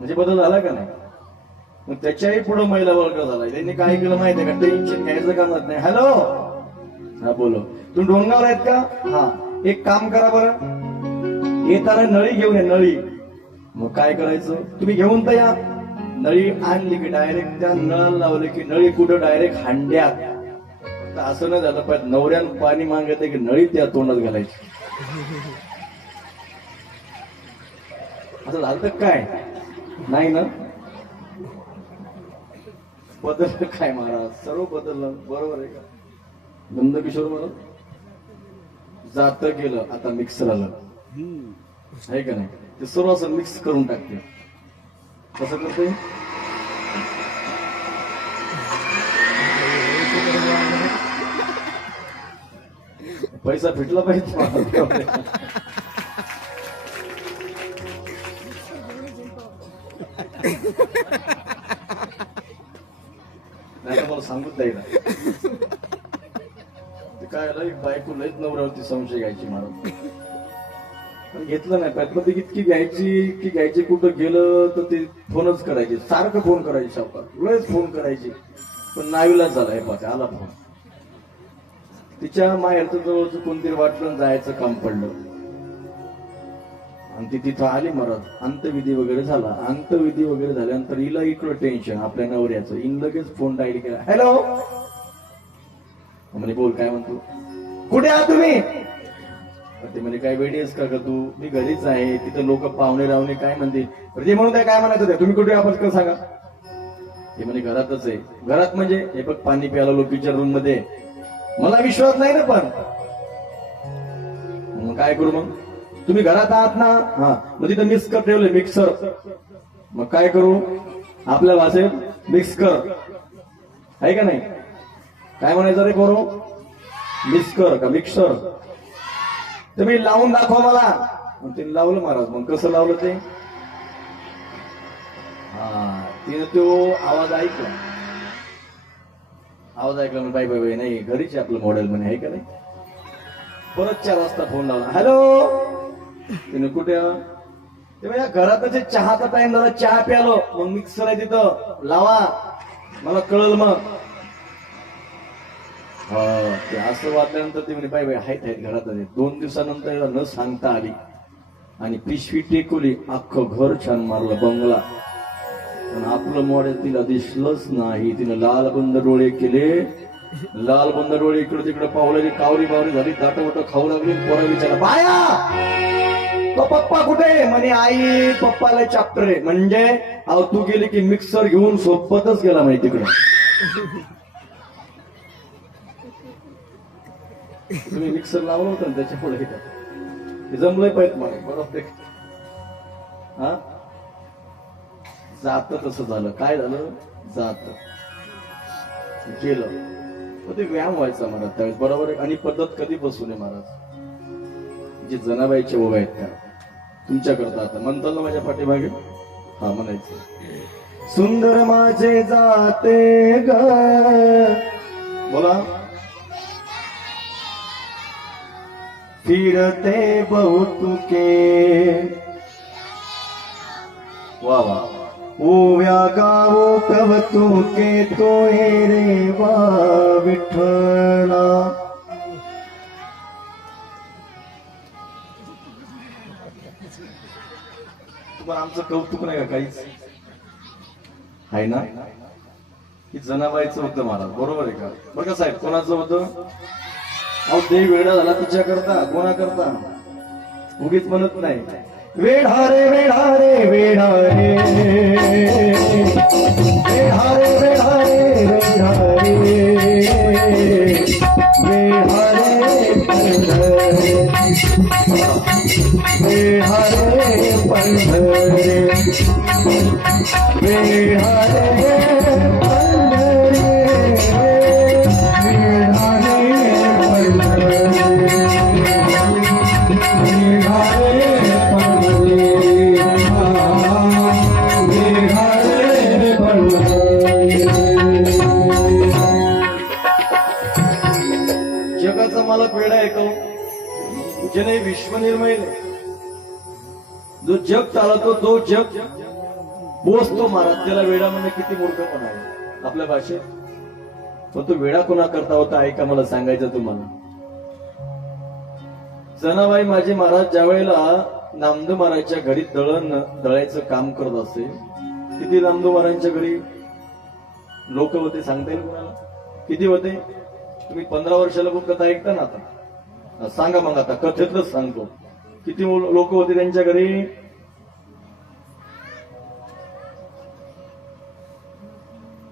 म्हणजे बदल झाला का नाही? मग त्याच्याही पुढे महिला वर्ग झाला. त्यांनी काय केलं माहितीये का? टेन्शन घ्यायचं कामच नाही. हॅलो, हा बोलो, तुम्ही डोंगावर आहेत का? हा, एक काम करा बरं, येताना नळी घेऊन या, नळी. मग काय करायचं, तुम्ही घेऊन तर या. नळी आणली की डायरेक्ट त्या नळाला लावले की नळी कुठं? डायरेक्ट हांड्यात. तर असं नाही झालं पाहिजे नवऱ्यानं पाणी मागत की नळी त्या तोंडात घालायची. असं झालं तर काय नाही ना? बदललं काय महाराज? सर्व बदललं. बरोबर आहे का? नंदकिशोर महाराज जात गेलं, आता मिक्सर आलं आहे का नाही? ते सर्व असं मिक्स करून टाकते. कसं करते? पैसा फिटला पाहिजे. नाही मला सांगूच जाईल. काय बायको लईच नवऱ्यावरती संशय घ्यायची महाराज. पण घेतलं नाही पाहिजे. ती इतकी घ्यायची कुठं गेलं तर ते फोनच करायचे, सारखं फोन करायचे, सावकार लयच फोन करायची. पण नावीलाच झाला हे पाहते, आला फोन. तिच्या माहेरचं जवळचं कोणतरी वाटलं जायचं काम पडलं आणि ती तिथं आली महाराज. अंतविधी वगैरे झाला. अंतविधी वगैरे झाल्यानंतर हिला इकडं टेन्शन आपल्या नवऱ्याचं. इन लगेच फोन डायल केला. हॅलो, म्हणे बोल, काय म्हणतो, कुठे आहात तुम्ही? ते म्हणे काय वेडी आहेस का तू? मी घरीच आहे. तिथं लोक पाहुणे रावणे काय म्हणते. ते म्हणून काय म्हणायचं ते, तुम्ही कुठे आपण का सांगा? ते म्हणे घरातच आहे. घरात म्हणजे हे बघ पाणी प्यायला लोकीच्या रूम मध्ये. मला विश्वास नाही ना. पण मग काय करू? मग तुम्ही घरात आहात ना? हा, मग तिथं मिक्स कर ठेवले, मिक्सर. मग काय करू? आपल्या भाषेत मिक्स कर आहे का नाही? काय म्हणायचं रे पोरो? मिक्स कर का मिक्सर? तुम्ही लावून दाखवा मला. मग तिने लावलं महाराज. मग कसं लावलं ते? हा, तिने तो आवाज ऐकला. म्हणजे बाई बाई नाही, घरीच आपलं मॉडेल म्हणे आहे का नाही? परत 4 वाजता फोन लावला. हॅलो, तिने कुठे? ते घरातच चहाचा टाइम झाला, चहा प्यालो. मग मिक्सर आहे तिथं, लावा, मला कळल. मग ते असं वाटल्यानंतर ते म्हणे बाई बाई आहेत घरातच. 2 दिवसानंतर न सांगता आली आणि पिशवी टेकवली. अख्खं घर छान मारलं, बंगला. पण आपलं मॉडेल तिला दिसलंच नाही. तिनं लाल बंद डोळे केले. लाल बंद डोळे इकडे तिकडे पावलेली, कावरी बावरी झाली, दाटवट खाऊ लागली. पोरा विचारला, बाया तो पप्पा कुठे? म्हणे आई पप्पाला चॅप्टर आहे. म्हणजे अहो तू गेली की मिक्सर घेऊन सोबतच गेला माहिती तिकडे. तुम्ही मिक्सर लावलं होतं त्याच्या पुढे जमलंय पाहिजे मला. बरोबर. हा, जात तसं झालं. काय झालं? जात गेलं. ते व्यायाम व्हायचा महाराज त्यावेळेस. बरोबर आहे. आणि पद्धत कधीपासून आहे महाराज? जे जनाबाईचे ओव्या आहेत त्या तुमच्या करता. आता म्हणताल ना माझ्या पाठीमागे? हा, म्हणायचं सुंदर माझे जाते ग. बोला. फिरते बहुतुके. वा वा. ओव्या गावो कवतुके तोय रे वा विठ्ठला. तुम्हाला आमचं कौतुक नाही का काहीच? आहे ना? की जनाबाईचं होतं महाराज. बरोबर आहे का? बघा साहेब, कोणाचं होतं? अहो ते वेळा झाला तिच्या करता, कोणा करता? उगीच म्हणत नाही. वेढा रे वेढा रे वेढा रे वेढा रे वेढा रे वेढा रे वेढा रे पंढरे वेढा रे पंढरे वेढा रे पंढरे वेढा जगाचा मालक वेडा आहे का? ज्याने विश्व निर्माण, जो जग चालवतो, जो जग बोसतो महाराज, त्याला वेडा म्हणणं किती मूर्खपणा आहे आपल्या भाषेत. पण तो वेडा कोणा करता होता ऐका, मला सांगायचं तुम्हाला. जनाबाई माझे महाराज ज्या वेळेला नामदेव महाराजच्या घरी दळायचं काम करत असे, किती नामदेव महाराजांच्या घरी लोक होते सांगता येईल कोणाला? किती होते? तुम्ही 15 वर्षाला खूप कथा ऐकता ना, आता सांगा मग, आता कथेतलंच सांगतो. किती लोक होते त्यांच्या घरी?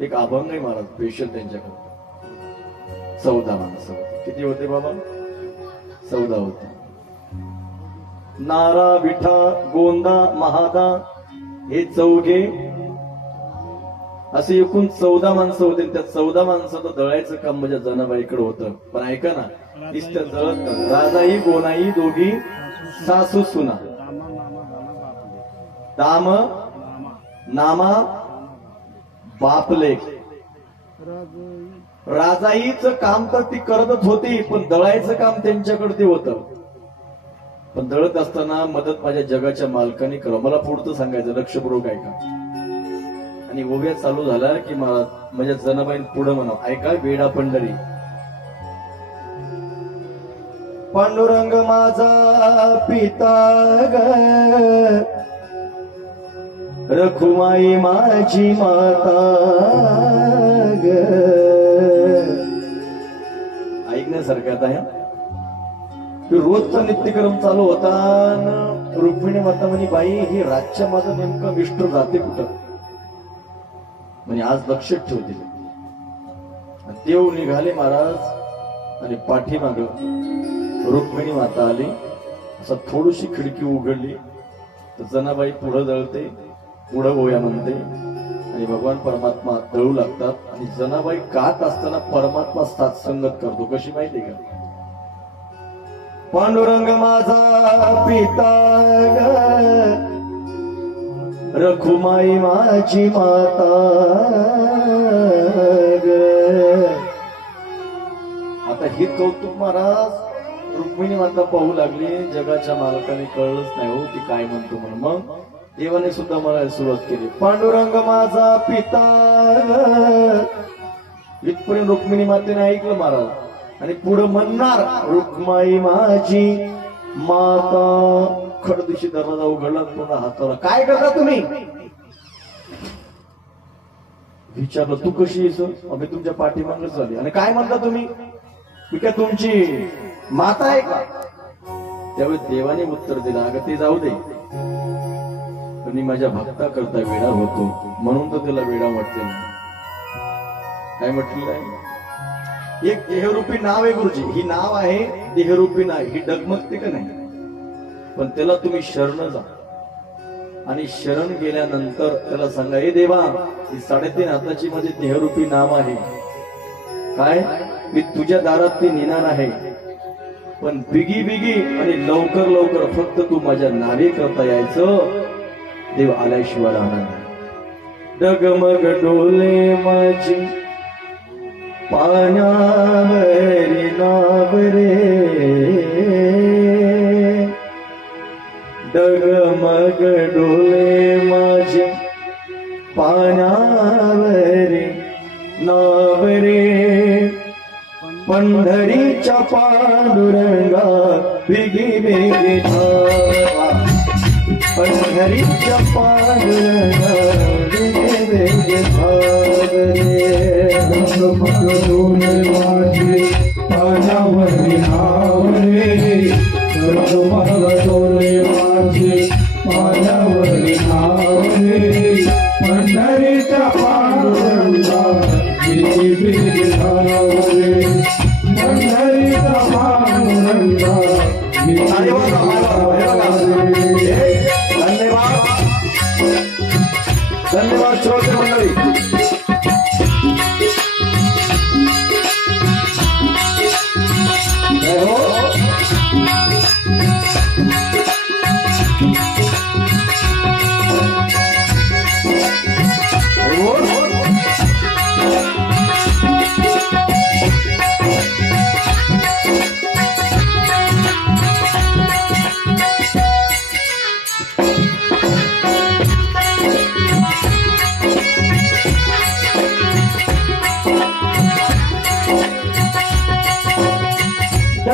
एक अभंग आहे महाराज स्पेशल त्यांच्याकडे. 14 माणसं होती. किती होते बाबा? 14 होते. नारा, विठा, गोंदा, महादा हे 4 असे एकूण 14 माणसं होते. त्या 14 माणसाचं दळायचं काम म्हणजे जनाबाईकडे होतं. पण ऐका ना, नुसतं दळत राजाई गोनाई दोघी सासू सुना, दाम नामा बापले. राजाईचं काम तर ती करतच होती, पण दळायचं काम त्यांच्याकडे ते होतं. पण दळत असताना मदत माझ्या जगाच्या मालकाने करावं. मला पुढचं सांगायचं, लक्षपूर्वक ऐका. आणि ओव्या चालू झाला की मला माझ्या जनाबाईन पुढे म्हणावं, ऐका, वेडा पंढरी. पांडुरंग माझा पिता ग, रखुमाई माझी माता ग. ऐकण्यासारखं आता ह्या रोजचा नित्यक्रम चालू होता. रुक्मिणी माता म्हणे, बाई हे रातच्या माझं नेमकं मिस्टर जाते कुठं, म्हणजे आज लक्षात ठेवते. देव निघाले महाराज आणि पाठीमाग रुक्मिणी माता आली. असं थोडीशी खिडकी उघडली तर जनाबाई पुढे दळते, पुढे गोया म्हणते आणि भगवान परमात्मा दळू लागतात. आणि जनाबाई गात असताना परमात्मा साथसंगत करतो. कशी माहिती का? पांडुरंग माझा पिता ग, रखुमाई माझी माता ग. आता हे कौतुक महाराज रुक्मिणी माता पाहू लागली. जगाच्या मालकाने कळलंच नाही हो ती काय म्हणतो म्हणून. मग देवाने सुद्धा मला सुरुवात केली, पांडुरंग माझा पिता ग. इथपर्यंत रुक्मिणी मातेने ऐकलं महाराज. आणि पुढे म्हणणार, रुक्माई माझी माता. खडदिशी दरवाजा उघडला, पुन्हा हाताला, काय करता तुम्ही? विचारलं, तू कशी येस? आम्ही तुमच्या पाठीमागच झाली. आणि काय म्हणता तुम्ही? मी काय तुमची माता आहे का? त्यावेळी देवाने उत्तर दिलं, अगं ते जाऊ दे, पण मी माझ्या भक्ता करता वेडा होतो म्हणून तर त्याला वेडा म्हटलेला. काय म्हटलेलं आहे? एक देहरूपी नाव आहे गुरुजी. ही नाव आहे देहरूपी नाव. ही डगमगते का नाही? पण त्याला तुम्ही शरण जा. आणि शरण गेल्यानंतर त्याला सांगा, हे देवा, ही 3.5 हाताची माझी देहरूपी नाव आहे. काय? मी तुझ्या दारात ती नेणार आहे, पण बिगी बिगी आणि लवकर लवकर फक्त तू माझ्या नावे करता यायचं. देव आल्याशिवाय राहणार. डगमग डोले माझी पाण्यावरी नाव रे, डगमग डोले माझे पाण्यावरी नाव रे. पंढरीच्या पांडुरंगा बिगी बिगी धावा, पंढरीच्या पांडुरंगा बिगी बिगी धाव रे. डगमग डोले माझे पाण्यावरी नाव रे, डगमग डोले माझे पाण्यावरी नाव रे. पंढरीच्या पांडुरंगा बिगी बिगी धाव रे, पंढरीच्या पांडुरंगा बिगी बिगी धाव रे. धन्यवाद, धन्यवाद श्रोते मंडळी.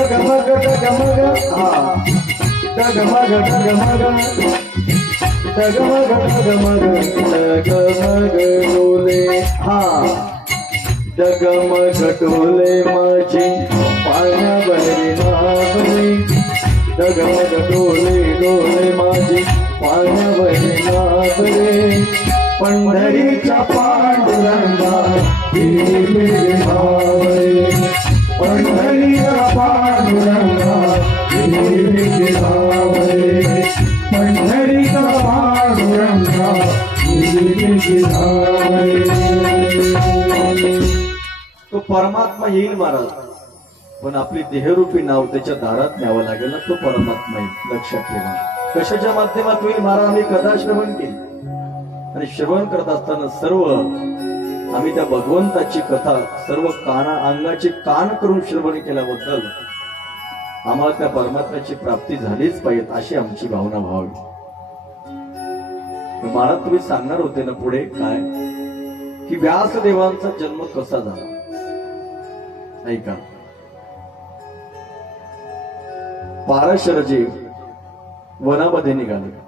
डगमग डगमग हा डगमग डगमग डगमग डगमग डगमग डोले हा डगमग डोले माझी पाण्यावरी नावले डगमग डोले डोले माझी पाण्यावरी नावले पंढरीच्या पांडुरंगा हिरे भावले पंढरीच्या पांडुरंगा हिरे भावले पंढरीचा पांडुरंगा हिरे भावले. तो परमात्मा येईल महाराज, पण आपली देहरूपी नाव त्याच्या दारात न्यावं लागेल ना. तो परमात्मा येईल, लक्षात ठेवा. कशाच्या माध्यमातून येईल महाराज? आम्ही कथा श्रवण केली आणि श्रवण करत असताना सर्व आम्ही त्या भगवंताची कथा सर्व अंगाचे कान करून श्रवण केल्याबद्दल आम्हाला त्या परमात्म्याची प्राप्ती झालीच पाहिजे अशी आमची भावना व्हावी. महाराज तुम्ही सांगणार होते ना पुढे काय, की व्यासदेवांचा जन्म कसा झाला. ऐका, पाराशरजी वनामध्ये निघाले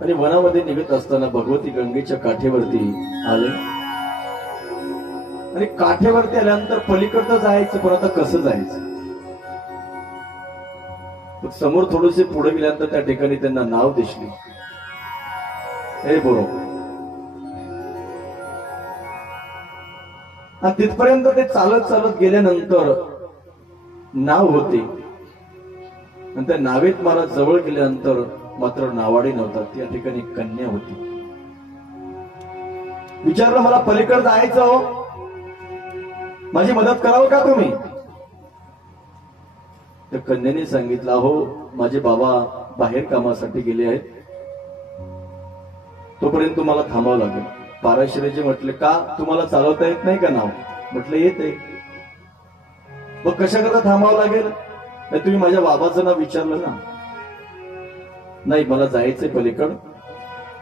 आणि वनामध्ये निघत असताना भगवती गंगेच्या काठेवरती आले आणि काठेवरती आल्यानंतर पलीकडचं जायचं, पण आता कसं जायचं. समोर थोडेसे पुढे गेल्यानंतर त्या ठिकाणी त्यांना नाव दिसली. हे बरोबर, तिथपर्यंत ते चालत चालत गेल्यानंतर नाव होते आणि त्या नावेत मला जवळ गेल्यानंतर मात्र नावाडी नव्हता, त्या ठिकाणी कन्या होती. विचारलं, मला पलीकडे जायचं हो, माझी मदत करावं का तुम्ही. तर कन्याने सांगितलं, हो माझे बाबा बाहेर कामासाठी गेले आहेत, तोपर्यंत तुम्हाला थांबावं लागेल. पाराशरीजी म्हटले, का तुम्हाला चालवता येत नाही का नाव. म्हटलं येते. मग कशा करता थांबावं लागेल. तर तुम्ही माझ्या बाबाचं नाव विचारलं ना. नाही, मला जायचंय पलीकड,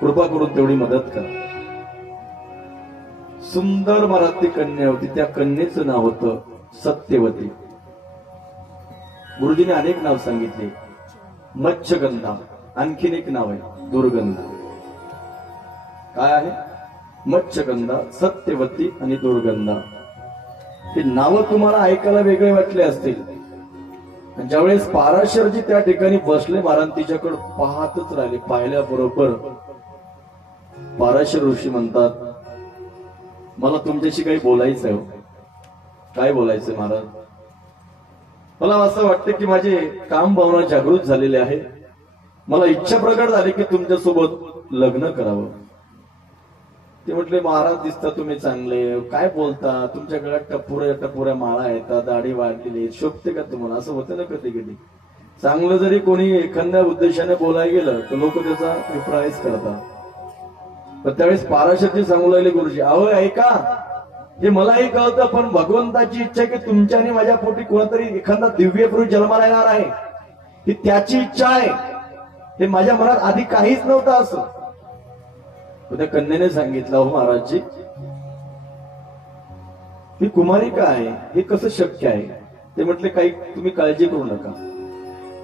कृपा करून तेवढी मदत करा. सुंदर मराठी कन्या होती, त्या कन्येचं नाव होतं सत्यवती. गुरुजीने अनेक नाव सांगितले. मच्छगंधा, आणखीन एक नाव आहे दुर्गंधा. काय आहे? मच्छगंधा, सत्यवती आणि दुर्गंधा. हे नाव तुम्हाला ऐकायला वेगळे वाटले असतील. ज्यावेळेस पाराशरजी त्या ठिकाणी बसले, महाराज तिच्याकडे पाहतच राहिले. पाहिल्याबरोबर पाराशर ऋषी म्हणतात, मला तुमच्याशी काही बोलायचंय. काय बोलायचंय महाराज. मला असं वाटतं की माझे काम भावना जागृत झालेले आहे. मला इच्छा प्रकट झाली की तुमच्यासोबत लग्न करावं. ते म्हटले, महाराज दिसता तुम्ही चांगले, काय बोलता, तुमच्या गळ्यात टपुऱ्या माळा येतात, दाढी वाढलेली, शोभते का तुम्हाला. असं होतं ना कधी कधी. चांगलं जरी कोणी एखाद्या उद्देशाने बोलायला गेलं तर लोक त्याचा रिप्राईज करतात. पण त्यावेळेस पाराशरजी सांगू लागले, गुरुजी अहो ऐका, हे मलाही कळतं, पण भगवंताची इच्छा की तुमच्या आणि माझ्या पोटी कोणतरी एखादा दिव्य पुरुष जन्माला येणार आहे, ही त्याची इच्छा आहे. हे माझ्या मनात आधी काहीच नव्हतं. असं त्या कन्याने सांगितलं, हो महाराजजी, ही कुमारिका आहे, हे कसं शक्य आहे. ते म्हटले, काही तुम्ही काळजी करू नका.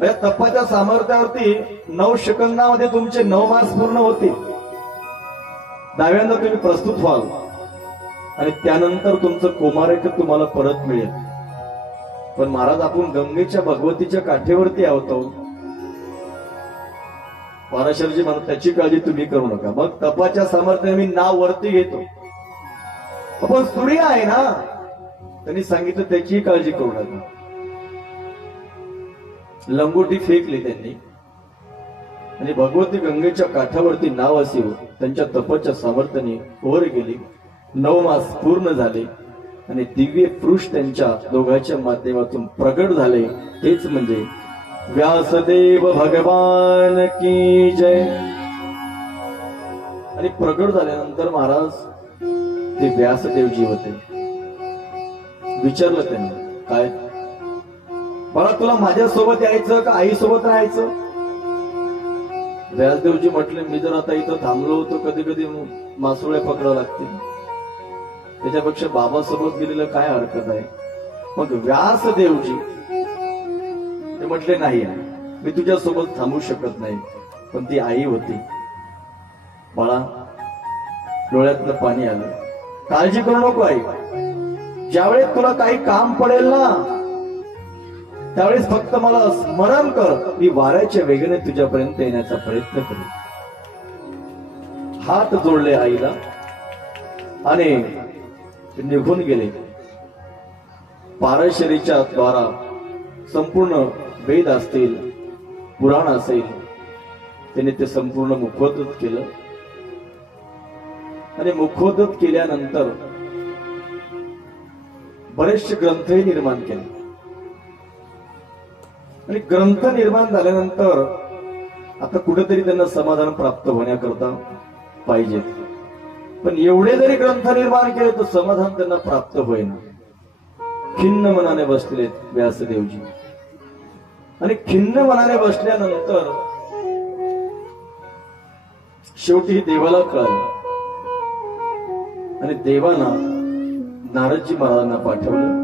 या तपाच्या सामर्थ्यावरती 9 सेकंदामध्ये तुमचे 9 मास पूर्ण होतील. डाव्यांदा तुम्ही प्रस्तुत व्हाल आणि त्यानंतर तुमचं कुमारिका तुम्हाला परत मिळेल. पण महाराज, आपण गंगेच्या भगवतीच्या काठेवरती आहोत. पाराशरजी म्हणून त्याची काळजी तुम्ही करू नका. मग तपाच्या सामर्थ्याने मी नाव वरती घेतो. आपण सूर्य आहे ना, त्यांनी सांगितलं त्याची काळजी करू नका. लंगोटी फेकली त्यांनी आणि भगवती गंगेच्या काठावरती नाव असेल त्यांच्या तपाच्या सामर्थ्याने वर गेली. 9 मास पूर्ण झाले आणि दिव्य पुरुष त्यांच्या दोघांच्या माध्यमातून प्रगट झाले. तेच म्हणजे व्यासदेव भगवान की जय. आणि प्रगट झाल्यानंतर महाराज ते व्यासदेवजी होते. विचारलं त्यांनी, काय मला तुला माझ्यासोबत यायचं का आई सोबत राहायचं. व्यासदेवजी म्हटले, मी जर आता इथं थांबलो होतो, कधी कधी मासोळ्या पकडावं लागतील, त्याच्यापेक्षा बाबासोबत गेलेलं काय हरकत आहे. मग व्यासदेवजी ते म्हटले नाही मी तुझ्यासोबत थांबू शकत नाही. पण ती आई होती. बाळा, डोळ्यातलं पाणी आलं. काळजी करू नको आई, ज्यावेळेस तुला काही काम पडेल ना त्यावेळेस फक्त मला स्मरण कर, मी वाऱ्याच्या वेगाने तुझ्यापर्यंत येण्याचा प्रयत्न करेन. हात जोडले आईला आणि निघून गेले. पाराशरीच्या द्वारा संपूर्ण वेद असतील, पुराण असेल, त्याने ते संपूर्ण मुखोद्गत केलं. आणि मुखोद्गत केल्यानंतर बरेचसे ग्रंथही निर्माण केले. आणि ग्रंथ निर्माण झाल्यानंतर आता कुठेतरी त्यांना समाधान प्राप्त होण्याकरता पाहिजे. पण एवढे जरी ग्रंथ निर्माण केले तर समाधान त्यांना प्राप्त होईना. खिन्न मनाने बसलेले व्यासदेवजी. आणि खिन्न मनाने बसल्यानंतर शेवटी देवाला कळलं आणि देवानं नारदजी महाराजांना पाठवलं.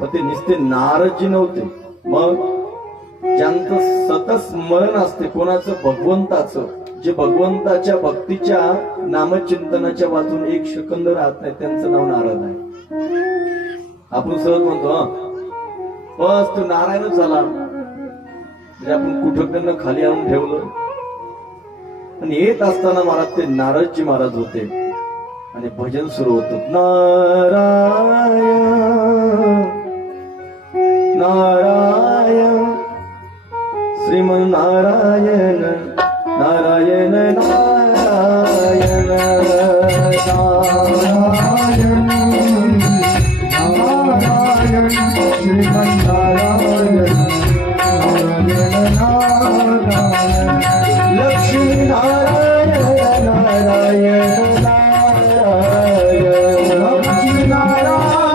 पण ते नुसते नारदजी नव्हते, मग ज्यांचं सतत स्मरण असते कोणाचं, भगवंताचं, जे भगवंताच्या भक्तीच्या नामचिंतनाच्या वाचून एक सेकंद राहत नाही, त्यांचं नाव नारद आहे. आपण सहज म्हणतो बस तो नारायणच झाला, म्हणजे आपण कुठं त्यांना खाली आणून ठेवलं. आणि येत असताना महाराज ते नारदजी महाराज होते आणि भजन सुरू होतं. नारायण नारायण श्रीमन नारायण नारायण नारायण नारायण नारायण श्रीमन नारायण नारायण नारायण लक्ष्मी नारायण नारायण नारायण लक्ष्मी नारायण नारायण